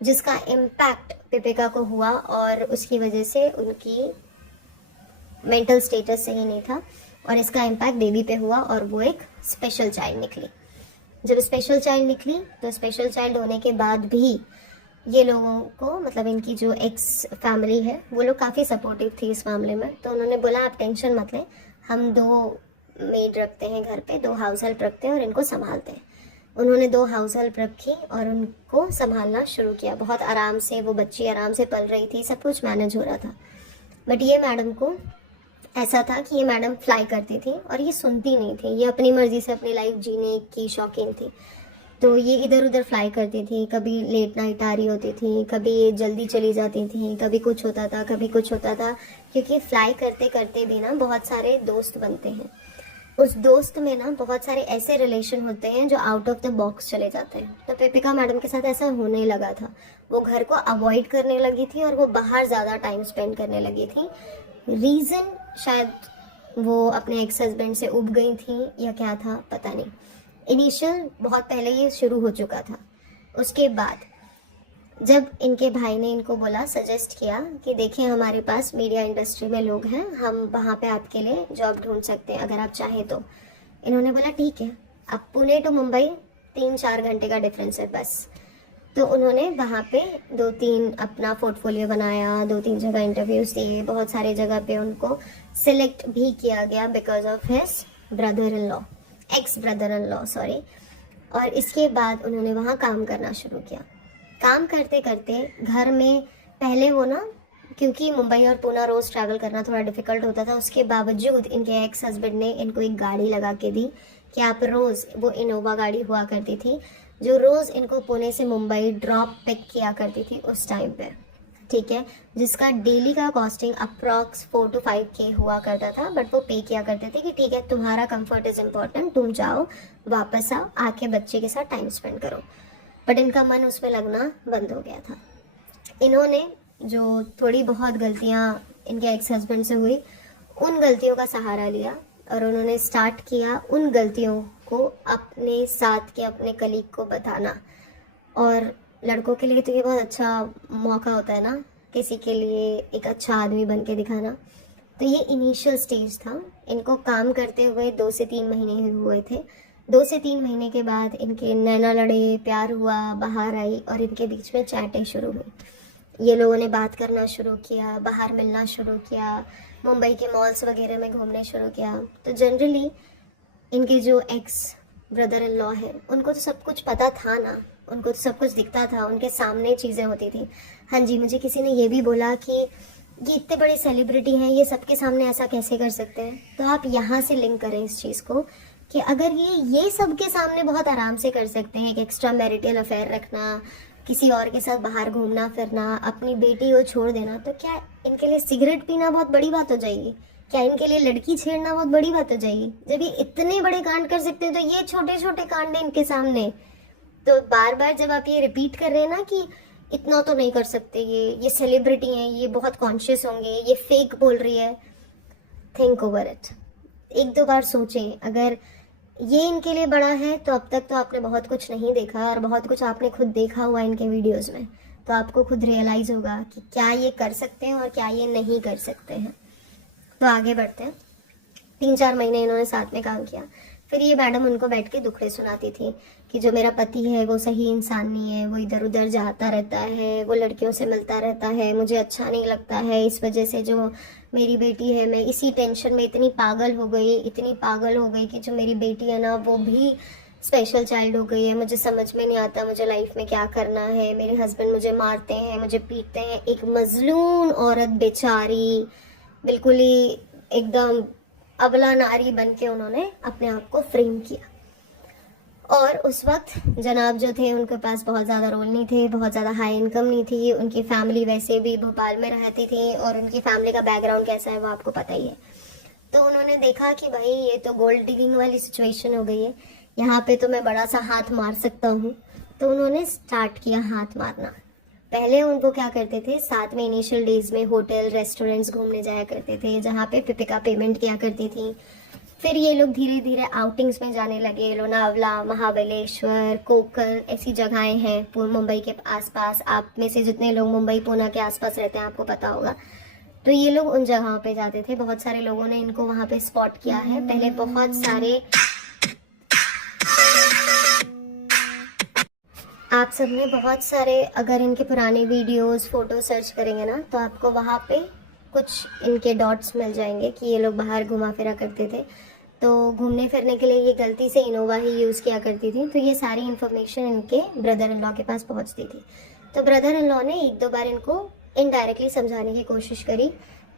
जिसका इम्पैक्ट दीपिका को हुआ और उसकी वजह से उनकी मेंटल स्टेटस सही नहीं था और इसका इम्पैक्ट बेबी पे हुआ और वो एक स्पेशल चाइल्ड निकली। जब स्पेशल चाइल्ड निकली तो स्पेशल चाइल्ड होने के बाद भी ये लोगों को, मतलब इनकी जो एक्स फैमिली है, वो लोग काफ़ी सपोर्टिव थी इस मामले में। तो उन्होंने बोला आप टेंशन मत लें, हम 2 मेड रखते हैं घर पे, 2 हाउस हेल्प रखते हैं और इनको संभालते हैं। उन्होंने 2 हाउस हेल्प रखी और उनको संभालना शुरू किया। बहुत आराम से वो बच्ची आराम से पल रही थी, सब कुछ मैनेज हो रहा था। बट ये मैडम को ऐसा था कि ये मैडम फ्लाई करती थी और ये सुनती नहीं थी, ये अपनी मर्जी से अपनी लाइफ जीने की शौकीन थी। तो ये इधर उधर फ्लाई करती थी, कभी लेट नाइट आ रही होती थी, कभी ये जल्दी चली जाती थी, कभी कुछ होता था, कभी कुछ होता था, क्योंकि फ्लाई करते करते भी ना बहुत सारे दोस्त बनते हैं। उस दोस्त में ना बहुत सारे ऐसे रिलेशन होते हैं जो आउट ऑफ द बॉक्स चले जाते हैं। तो दीपिका मैडम के साथ ऐसा होने लगा था, वो घर को अवॉइड करने लगी थी और वो बाहर ज़्यादा टाइम स्पेंड करने लगी थी। रीज़न शायद वो अपने एक्स हस्बैंड से उब गई थी या क्या था, पता नहीं। इनिशियल बहुत पहले ये शुरू हो चुका था। उसके बाद जब इनके भाई ने इनको बोला, सजेस्ट किया कि देखिए हमारे पास मीडिया इंडस्ट्री में लोग हैं, हम वहाँ पे आपके लिए जॉब ढूंढ सकते हैं अगर आप चाहें तो। इन्होंने बोला ठीक है। अब पुणे टू मुंबई 3-4 घंटे का डिफरेंस है बस। तो उन्होंने वहाँ पे 2-3 अपना पोर्टफोलियो बनाया, 2-3 जगह इंटरव्यूज दिए, बहुत सारे जगह पे उनको सिलेक्ट भी किया गया because of his brother in law, x brother in law sorry. और इसके बाद उन्होंने वहाँ काम करना शुरू किया। काम करते करते घर में पहले वो ना, क्योंकि मुंबई और पुणे रोज़ ट्रैवल करना थोड़ा डिफ़िकल्ट होता था, उसके बावजूद इनके एक्स हस्बैंड ने इनको एक गाड़ी लगा के दी कि आप रोज़, वो इनोवा गाड़ी हुआ करती थी जो रोज़ इनको पुणे से मुंबई ड्रॉप पिक किया करती थी उस टाइम पे, ठीक है, जिसका डेली का कॉस्टिंग अप्रॉक्स 4 to 5K हुआ करता था। बट वो पे किया करते थे कि ठीक है तुम्हारा कंफर्ट इज़ इम्पॉर्टेंट, तुम जाओ वापस आओ, आके बच्चे के साथ टाइम स्पेंड करो। बट इनका मन उसमें लगना बंद हो गया था। इन्होंने जो थोड़ी बहुत गलतियाँ इनके एक्स हस्बैंड से हुई, उन गलतियों का सहारा लिया और उन्होंने स्टार्ट किया उन गलतियों को अपने साथ के अपने कलीग को बताना। और लड़कों के लिए तो ये बहुत अच्छा मौका होता है ना, किसी के लिए एक अच्छा आदमी बन के दिखाना। तो ये इनिशियल स्टेज था। इनको काम करते हुए 2 से 3 महीने हुए थे। 2 से 3 महीने के बाद इनके नैना लड़े, प्यार हुआ, बाहर आई और इनके बीच में चैटें शुरू हुई। ये लोगों ने बात करना शुरू किया, बाहर मिलना शुरू किया, मुंबई के मॉल्स वगैरह में घूमने शुरू किया। तो जनरली इनके जो एक्स ब्रदर इन लॉ है उनको तो सब कुछ पता था ना, उनको तो सब कुछ दिखता था, उनके सामने चीज़ें होती थी। हाँ जी, मुझे किसी ने ये भी बोला कि ये इतने बड़े सेलिब्रिटी हैं, ये सबके सामने ऐसा कैसे कर सकते हैं। तो आप यहाँ से लिंक करें इस चीज़ को कि अगर ये सबके सामने बहुत आराम से कर सकते हैं, एक एक्स्ट्रा मैरिटल अफेयर रखना, किसी और के साथ बाहर घूमना फिरना, अपनी बेटी को छोड़ देना, तो क्या इनके लिए सिगरेट पीना बहुत बड़ी बात हो जाएगी? क्या इनके लिए लड़की छेड़ना बहुत बड़ी बात हो जाएगी? जब ये इतने बड़े कांड कर सकते हैं तो ये छोटे छोटे कांड हैं इनके सामने। तो बार बार जब आप ये रिपीट कर रहे हैं ना कि इतना तो नहीं कर सकते, ये सेलिब्रिटी हैं, ये बहुत कॉन्शियस होंगे, ये फेक बोल रही है, थिंक ओवर इट। 1-2 बार सोचें। अगर ये इनके लिए बड़ा है तो अब तक तो आपने बहुत कुछ नहीं देखा और बहुत कुछ आपने खुद देखा हुआ इनके वीडियोस में, तो आपको खुद रियलाइज़ होगा कि क्या ये कर सकते हैं और क्या ये नहीं कर सकते हैं। तो आगे बढ़ते हैं। 3-4 महीने इन्होंने साथ में काम किया। फिर ये मैडम उनको बैठ के दुखड़े सुनाती थी कि जो मेरा पति है वो सही इंसान नहीं है, वो इधर उधर जाता रहता है, वो लड़कियों से मिलता रहता है, मुझे अच्छा नहीं लगता है, इस वजह से जो मेरी बेटी है, मैं इसी टेंशन में इतनी पागल हो गई कि जो मेरी बेटी है ना वो भी स्पेशल चाइल्ड हो गई है, मुझे समझ में नहीं आता मुझे लाइफ में क्या करना है, मेरे हस्बैंड मुझे मारते हैं, मुझे पीटते हैं। एक मजलूम औरत बेचारी, बिल्कुल ही एकदम अबला नारी बन के उन्होंने अपने आप को फ्रेम किया। और उस वक्त जनाब जो थे उनके पास बहुत ज़्यादा रोल नहीं थे, बहुत ज़्यादा हाई इनकम नहीं थी, उनकी फैमिली वैसे भी भोपाल में रहती थी और उनकी फैमिली का बैकग्राउंड कैसा है वो आपको पता ही है। तो उन्होंने देखा कि भाई ये तो गोल्ड डिगिंग वाली सिचुएशन हो गई है, यहाँ पे तो मैं बड़ा सा हाथ मार सकता हूँ। तो उन्होंने स्टार्ट किया हाथ मारना। पहले उनको क्या करते थे, साथ में इनिशियल डेज में होटल रेस्टोरेंट्स घूमने जाया करते थे, जहाँ पे पिपिका पेमेंट किया करती थी। फिर ये लोग धीरे धीरे आउटिंग्स में जाने लगे, लोनावला, महाबलेश्वर, कोकल, ऐसी जगहें हैं मुंबई के आसपास। आप में से जितने लोग मुंबई पूना के आसपास रहते हैं आपको पता होगा। तो ये लोग उन जगहों पे जाते थे। बहुत सारे लोगों ने इनको वहाँ पे स्पॉट किया है। पहले बहुत सारे, आप सबने बहुत सारे अगर इनके पुराने वीडियोस फोटो सर्च करेंगे ना, तो आपको वहाँ पे कुछ इनके डॉट्स मिल जाएंगे कि ये लोग बाहर घुमा फिरा करते थे। तो घूमने फिरने के लिए ये गलती से इनोवा ही यूज़ किया करती थी। तो ये सारी इन्फॉर्मेशन इनके ब्रदर इन लॉ के पास पहुंचती थी। तो ब्रदर इन लॉ ने एक दो बार इनको इनडायरेक्टली समझाने की कोशिश करी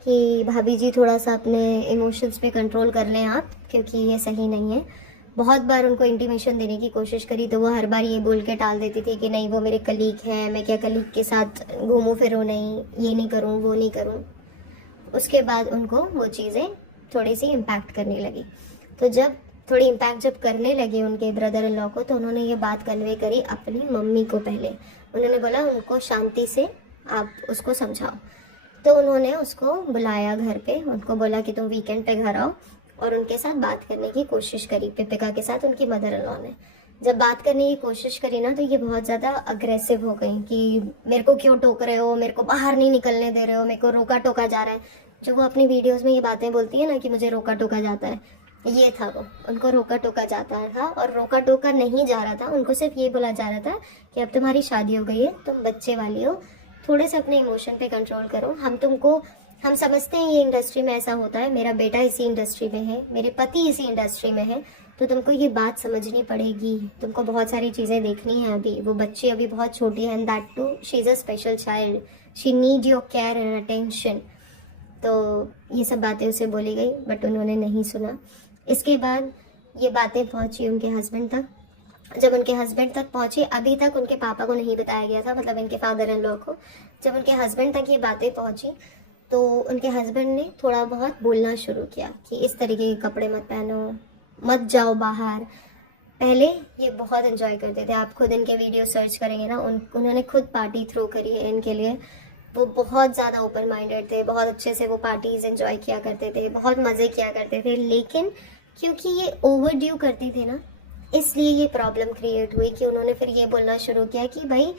कि भाभी जी थोड़ा सा अपने इमोशंस पे कंट्रोल कर लें आप, क्योंकि ये सही नहीं है। बहुत बार उनको इंटीमेशन देने की कोशिश करी, तो वो हर बार ये बोल के टाल देती थी कि नहीं वो मेरे कलीग हैं, मैं क्या कलीग के साथ घूमूं फिरूं, नहीं ये नहीं करूं वो नहीं करूं। उसके बाद उनको वो चीज़ें थोड़ी सी इम्पैक्ट करने लगी। तो जब थोड़ी इम्पैक्ट जब करने लगे उनके ब्रदर इन लॉ को, तो उन्होंने ये बात कन्वे करी अपनी मम्मी को। पहले उन्होंने बोला उनको शांति से आप उसको समझाओ। तो उन्होंने उसको बुलाया घर पे, उनको बोला कि तुम वीकेंड पे घर आओ, और उनके साथ बात करने की कोशिश करी पिपिका के साथ उनकी मदर इन लॉ ने। जब बात करने की कोशिश करी ना, तो ये बहुत ज़्यादा अग्रेसिव हो गई कि मेरे को क्यों टोक रहे हो, मेरे को बाहर नहीं निकलने दे रहे हो, मेरे को रोका टोका जा रहा है। जो वो अपनी वीडियोस में ये बातें बोलती है ना कि मुझे रोका टोका जाता है, ये था वो, उनको रोका टोका जाता था। और रोका टोका नहीं जा रहा था, उनको सिर्फ ये बोला जा रहा था कि अब तुम्हारी शादी हो गई है, तुम बच्चे वाली हो, थोड़े से अपने इमोशन पे कंट्रोल करो। हम समझते हैं ये इंडस्ट्री में ऐसा होता है, मेरा बेटा इसी इंडस्ट्री में है, मेरे पति इसी इंडस्ट्री में है, तो तुमको ये बात समझनी पड़ेगी, तुमको बहुत सारी चीज़ें देखनी है। अभी वो बच्ची अभी बहुत छोटी है, and that too she is a special child, she need your care and attention. तो ये सब बातें उसे बोली गई, बट उन्होंने नहीं सुना। इसके बाद ये बातें पहुंची उनके हस्बैंड तक। जब उनके हस्बैंड तक पहुंची, अभी तक उनके पापा को नहीं बताया गया था, मतलब इनके फादर इन लॉ को। जब उनके हस्बैंड तक ये बातें पहुंची, तो उनके हस्बैंड ने थोड़ा बहुत बोलना शुरू किया कि इस तरीके के कपड़े मत पहनो, मत जाओ बाहर। पहले ये बहुत एंजॉय करते थे, आप खुद इनके वीडियो सर्च करेंगे ना, उन्होंने खुद पार्टी थ्रो करी है इनके लिए। वो बहुत ज़्यादा ओपन माइंडेड थे, बहुत अच्छे से वो पार्टीज एंजॉय किया करते थे, बहुत मज़े किया करते थे। लेकिन क्योंकि ये ओवर ड्यू करती थी ना, इसलिए ये प्रॉब्लम क्रिएट हुई कि उन्होंने फिर ये बोलना शुरू किया कि भाई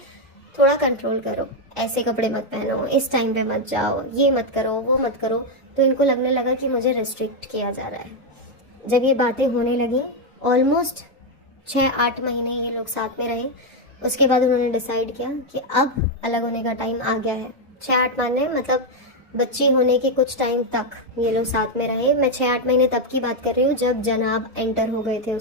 थोड़ा कंट्रोल करो, ऐसे कपड़े मत पहनो, इस टाइम पे मत जाओ, ये मत करो वो मत करो। तो इनको लगने लगा कि मुझे रिस्ट्रिक्ट किया जा रहा है। जब ये बातें होने लगी, ऑलमोस्ट 6-8 महीने ये लोग साथ में रहे। उसके बाद उन्होंने डिसाइड किया कि अब अलग होने का टाइम आ गया है। 6-8 महीने मतलब बच्ची होने के कुछ टाइम तक ये लोग साथ में रहे। मैं 6-8 महीने तब की बात कर रही हूँ जब जनाब एंटर हो गए थे।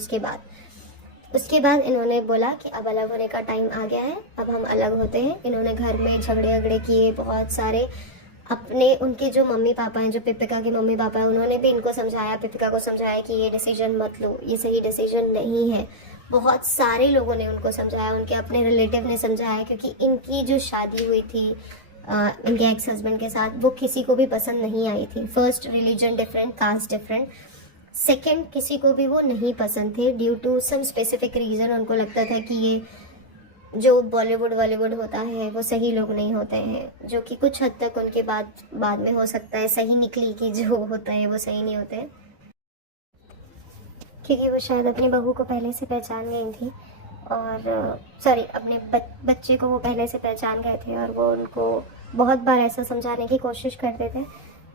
उसके बाद इन्होंने बोला कि अब अलग होने का टाइम आ गया है, अब हम अलग होते हैं। इन्होंने घर में झगड़े किए बहुत सारे। अपने उनके जो मम्मी पापा हैं, जो पिपिका के मम्मी पापा हैं, उन्होंने भी इनको समझाया, पिपिका को समझाया कि ये डिसीजन मत लो, ये सही डिसीजन नहीं है। बहुत सारे लोगों ने उनको समझाया, उनके अपने रिलेटिव ने समझाया, क्योंकि इनकी जो शादी हुई थी इनके एक्स हस्बैंड के साथ, वो किसी को भी पसंद नहीं आई थी। First, religion different, caste different. Second, किसी को भी वो नहीं पसंद थे due to some specific reason. उनको लगता था कि ये जो बॉलीवुड होता है वो सही लोग नहीं होते हैं, जो कि कुछ हद तक उनके बाद में हो सकता है सही निकली कि जो होता है वो सही नहीं होते, क्योंकि वो शायद अपनी बहू को पहले से पहचान गई थी, और सॉरी अपने बच्चे को वो पहले से पहचान गए थे। और वो उनको बहुत बार ऐसा समझाने की कोशिश करते थे,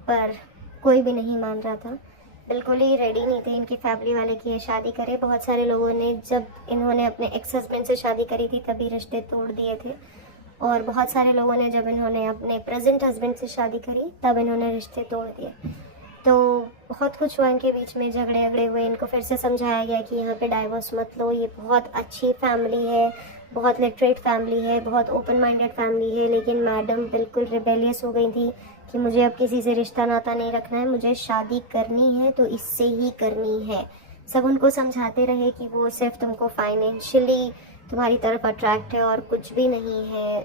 पर कोई भी नहीं मान रहा था। बिल्कुल ही रेडी नहीं थे इनकी फैमिली वाले कि ये शादी करे। बहुत सारे लोगों ने, जब इन्होंने अपने एक्स हस्बैंड से शादी करी थी तभी रिश्ते तोड़ दिए थे, और बहुत सारे लोगों ने जब इन्होंने अपने प्रेजेंट हस्बैंड से शादी करी तब इन्होंने रिश्ते तोड़ दिए। तो बहुत कुछ हुआ इनके बीच में, झगड़े हुए। इनको फिर से समझाया गया कि यहाँ पे डाइवोर्स मत लो, ये बहुत अच्छी फैमिली है, बहुत लिटरेट फैमिली है, बहुत ओपन माइंडेड फैमिली है। लेकिन मैडम बिल्कुल रिबेलियस हो गई थी कि मुझे अब किसी से रिश्ता नाता नहीं रखना है, मुझे शादी करनी है तो इससे ही करनी है। सब उनको समझाते रहे कि वो सिर्फ तुमको फाइनेंशियली तुम्हारी तरफ अट्रैक्ट है और कुछ भी नहीं है,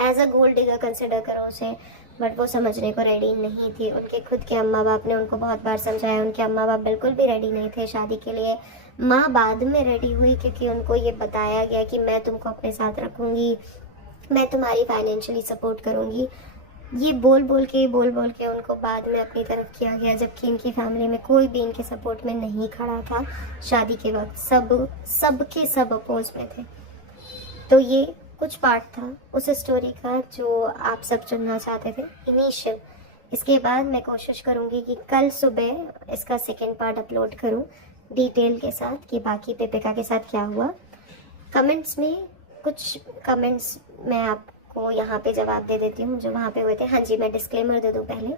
as a gold digger consider करो उसे। बट वो समझने को रेडी नहीं थी। उनके खुद के अम्मा बाप ने उनको बहुत बार समझाया, उनके अम्मा बाप बिल्कुल भी रेडी नहीं थे शादी के लिए। माँ बाद में रेडी हुई, क्योंकि उनको ये बताया गया कि मैं तुमको अपने साथ रखूँगी, मैं तुम्हारी फाइनेंशियली सपोर्ट करूँगी। ये बोल बोल के उनको बाद में अपनी तरफ किया गया, जबकि इनकी फैमिली में कोई भी इनके सपोर्ट में नहीं खड़ा था। शादी के वक्त सब के सब अपोज में थे। तो ये कुछ पार्ट था उस स्टोरी का जो आप सब सुनना चाहते थे, इनिशियल। इसके बाद मैं कोशिश करूँगी कि कल सुबह इसका सेकेंड पार्ट अपलोड करूँ डिटेल के साथ कि बाकी पेपिका के साथ क्या हुआ। कमेंट्स में कुछ कमेंट्स मैं आपको यहाँ पे जवाब दे देती हूँ जो वहाँ पे हुए थे। हाँ जी, मैं डिस्क्लेमर दे दूँ पहले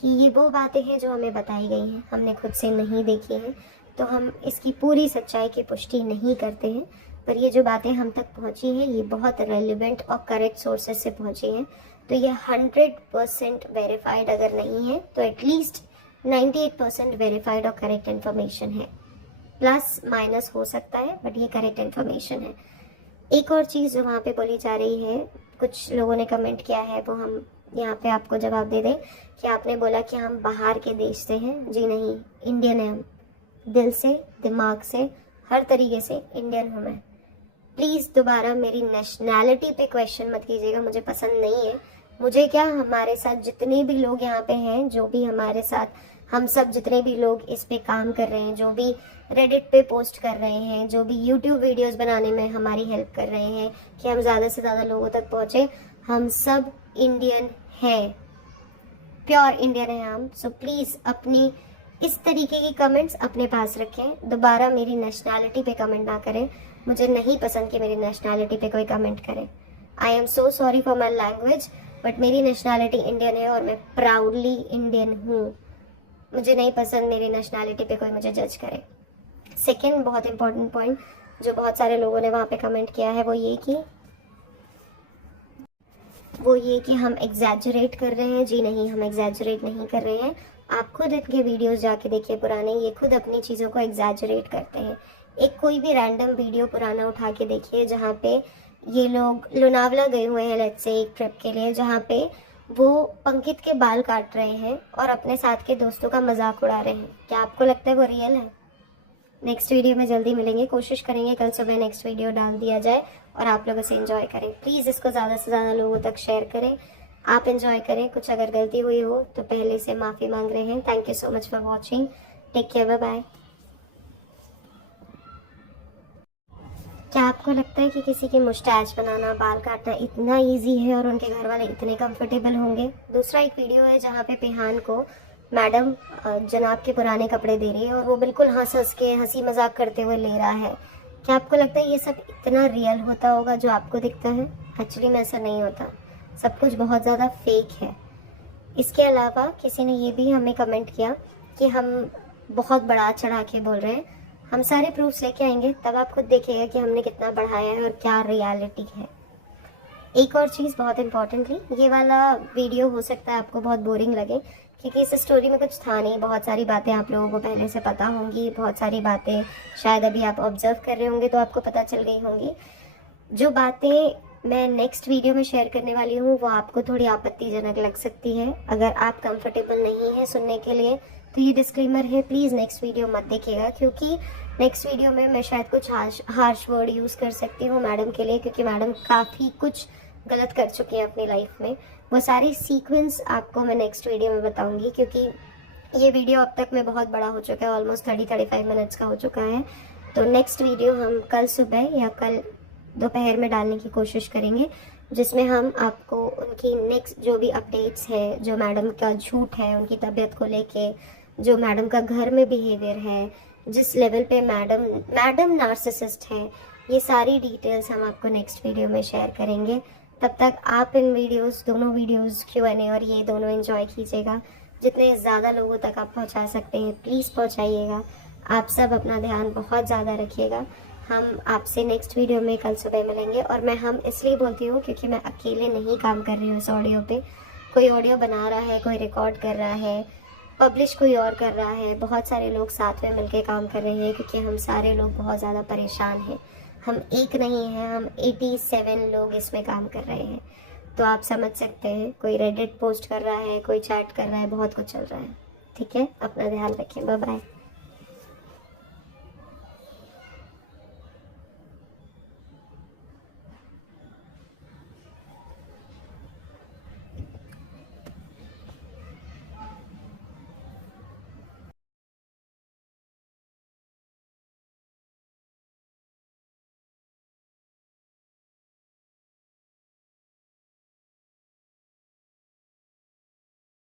कि ये वो बातें हैं जो हमें बताई गई हैं, हमने खुद से नहीं देखी हैं, तो हम इसकी पूरी सच्चाई की पुष्टि नहीं करते हैं। पर ये जो बातें हम तक पहुँची हैं ये बहुत रेलिवेंट और करेक्ट सोर्सेज से पहुँची हैं। तो ये 100% वेरीफाइड अगर नहीं है तो एटलीस्ट 98% वेरीफाइड और करेक्ट इन्फॉर्मेशन है। प्लस माइनस हो सकता है बट ये करेक्ट इन्फॉर्मेशन है। एक और चीज़ जो वहाँ पे बोली जा रही है, कुछ लोगों ने कमेंट किया है, वो हम यहाँ पे आपको जवाब दे दें कि आपने बोला कि हम बाहर के देश से हैं। जी नहीं, इंडियन है हम, दिल से, दिमाग से, हर तरीके से इंडियन हूँ मैं। प्लीज़ दोबारा मेरी नेशनैलिटी पे क्वेश्चन मत कीजिएगा, मुझे पसंद नहीं है। मुझे क्या, हमारे साथ जितने भी लोग यहाँ पे हैं, जो भी हमारे साथ, हम सब जितने भी लोग इस पे काम कर रहे हैं, जो भी रेडिट पे पोस्ट कर रहे हैं, जो भी यूट्यूब वीडियोस बनाने में हमारी हेल्प कर रहे हैं कि हम ज़्यादा से ज़्यादा लोगों तक पहुँचे, हम सब इंडियन हैं, प्योर इंडियन हैं हम। सो प्लीज़ अपनी इस तरीके की कमेंट्स अपने पास रखें, दोबारा मेरी नेशनैलिटी पे कमेंट ना करें। मुझे नहीं पसंद कि मेरी नेशनैलिटी पे कोई कमेंट करे। आई am so sorry for my language, but मेरी नेशनैलिटी इंडियन है और मैं प्राउडली इंडियन हूँ। मुझे नहीं पसंद मेरी नेशनैलिटी पे कोई मुझे जज करे। सेकेंड बहुत इंपॉर्टेंट पॉइंट जो बहुत सारे लोगों ने वहाँ पे कमेंट किया है वो ये कि हम एग्जैजरेट कर रहे हैं। जी नहीं, हम एग्जैजरेट नहीं कर रहे हैं। आप खुद इनके वीडियोस जाके देखिए पुराने, ये खुद अपनी चीज़ों को एग्जैजरेट करते हैं। एक कोई भी रैंडम वीडियो पुराना उठा के देखिए जहाँ पे ये लोग लोनावला गए हुए हैं लेट्स से एक ट्रिप के लिए, जहाँ पे वो पंकित के बाल काट रहे हैं और अपने साथ के दोस्तों का मजाक उड़ा रहे हैं। क्या आपको लगता है वो रियल है? नेक्स्ट वीडियो में जल्दी मिलेंगे, कोशिश करेंगे कल सुबह नेक्स्ट वीडियो डाल दिया जाए और आप लोग इसे एंजॉय करें। प्लीज़ इसको ज़्यादा से ज़्यादा लोगों तक शेयर करें, आप एंजॉय करें। कुछ अगर गलती हुई हो तो पहले से माफ़ी मांग रहे हैं। Thank you so much for watching, take care, bye bye. क्या आपको लगता है कि किसी की मुस्टैच बनाना, बाल काटना इतना इजी है और उनके घर वाले इतने कंफर्टेबल होंगे? दूसरा एक वीडियो है जहाँ पे पिहान को मैडम जनाब के पुराने कपड़े दे रही है और वो बिल्कुल हंस के हंसी मजाक करते हुए ले रहा है। क्या आपको लगता है ये सब इतना रियल होता होगा जो आपको दिखता है? एक्चुअली में ऐसा नहीं होता, सब कुछ बहुत ज़्यादा फेक है। इसके अलावा किसी ने ये भी हमें कमेंट किया कि हम बहुत बढ़ा चढ़ा के बोल रहे हैं। हम सारे प्रूफ्स लेके आएंगे, तब आप खुद देखिएगा कि हमने कितना बढ़ाया है और क्या रियलिटी है। एक और चीज़ बहुत इम्पॉर्टेंटली, ये वाला वीडियो हो सकता है आपको बहुत बोरिंग लगे क्योंकि इस स्टोरी में कुछ था नहीं। बहुत सारी बातें आप लोगों को पहले से पता होंगी, बहुत सारी बातें शायद अभी आप ऑब्जर्व कर रहे होंगे तो आपको पता चल गई होंगी। जो बातें मैं नेक्स्ट वीडियो में शेयर करने वाली हूँ वो आपको थोड़ी आपत्तिजनक लग सकती है। अगर आप कंफर्टेबल नहीं है सुनने के लिए तो ये डिस्क्लेमर है, प्लीज़ नेक्स्ट वीडियो मत देखिएगा क्योंकि नेक्स्ट वीडियो में मैं शायद कुछ हार्श वर्ड यूज़ कर सकती हूँ मैडम के लिए, क्योंकि मैडम काफ़ी कुछ गलत कर चुकी हैं अपनी लाइफ में। वो सारी सीक्वेंस आपको मैं नेक्स्ट वीडियो में बताऊंगी क्योंकि ये वीडियो अब तक में बहुत बड़ा हो चुका है, ऑलमोस्ट 30-35 मिनट्स का हो चुका है। तो नेक्स्ट वीडियो हम कल सुबह या कल दोपहर में डालने की कोशिश करेंगे जिसमें हम आपको उनकी नेक्स्ट जो भी अपडेट्स है, जो मैडम का झूठ है उनकी तबीयत को लेके, जो मैडम का घर में बिहेवियर है, जिस लेवल पे मैडम नार्सिसिस्ट है, ये सारी डिटेल्स हम आपको नेक्स्ट वीडियो में शेयर करेंगे। तब तक आप इन वीडियोस, दोनों वीडियोस Q&A और ये दोनों एंजॉय कीजिएगा। जितने ज़्यादा लोगों तक आप पहुंचा सकते हैं प्लीज़ पहुंचाइएगा। आप सब अपना ध्यान बहुत ज़्यादा रखिएगा। हम आपसे नेक्स्ट वीडियो में कल सुबह मिलेंगे। और मैं हम इसलिए बोलती हूँ क्योंकि मैं अकेले नहीं काम कर रही हूँ इस ऑडियो पे। कोई ऑडियो बना रहा है, कोई रिकॉर्ड कर रहा है, पब्लिश कोई और कर रहा है, बहुत सारे लोग साथ में मिलकर काम कर रहे हैं क्योंकि हम सारे लोग बहुत ज़्यादा परेशान हैं। हम एक नहीं हैं, हम 87 लोग इसमें काम कर रहे हैं। तो आप समझ सकते हैं, कोई रेडिट पोस्ट कर रहा है, कोई चैट कर रहा है, बहुत कुछ चल रहा है। ठीक है, अपना ध्यान रखें, बाय बाय।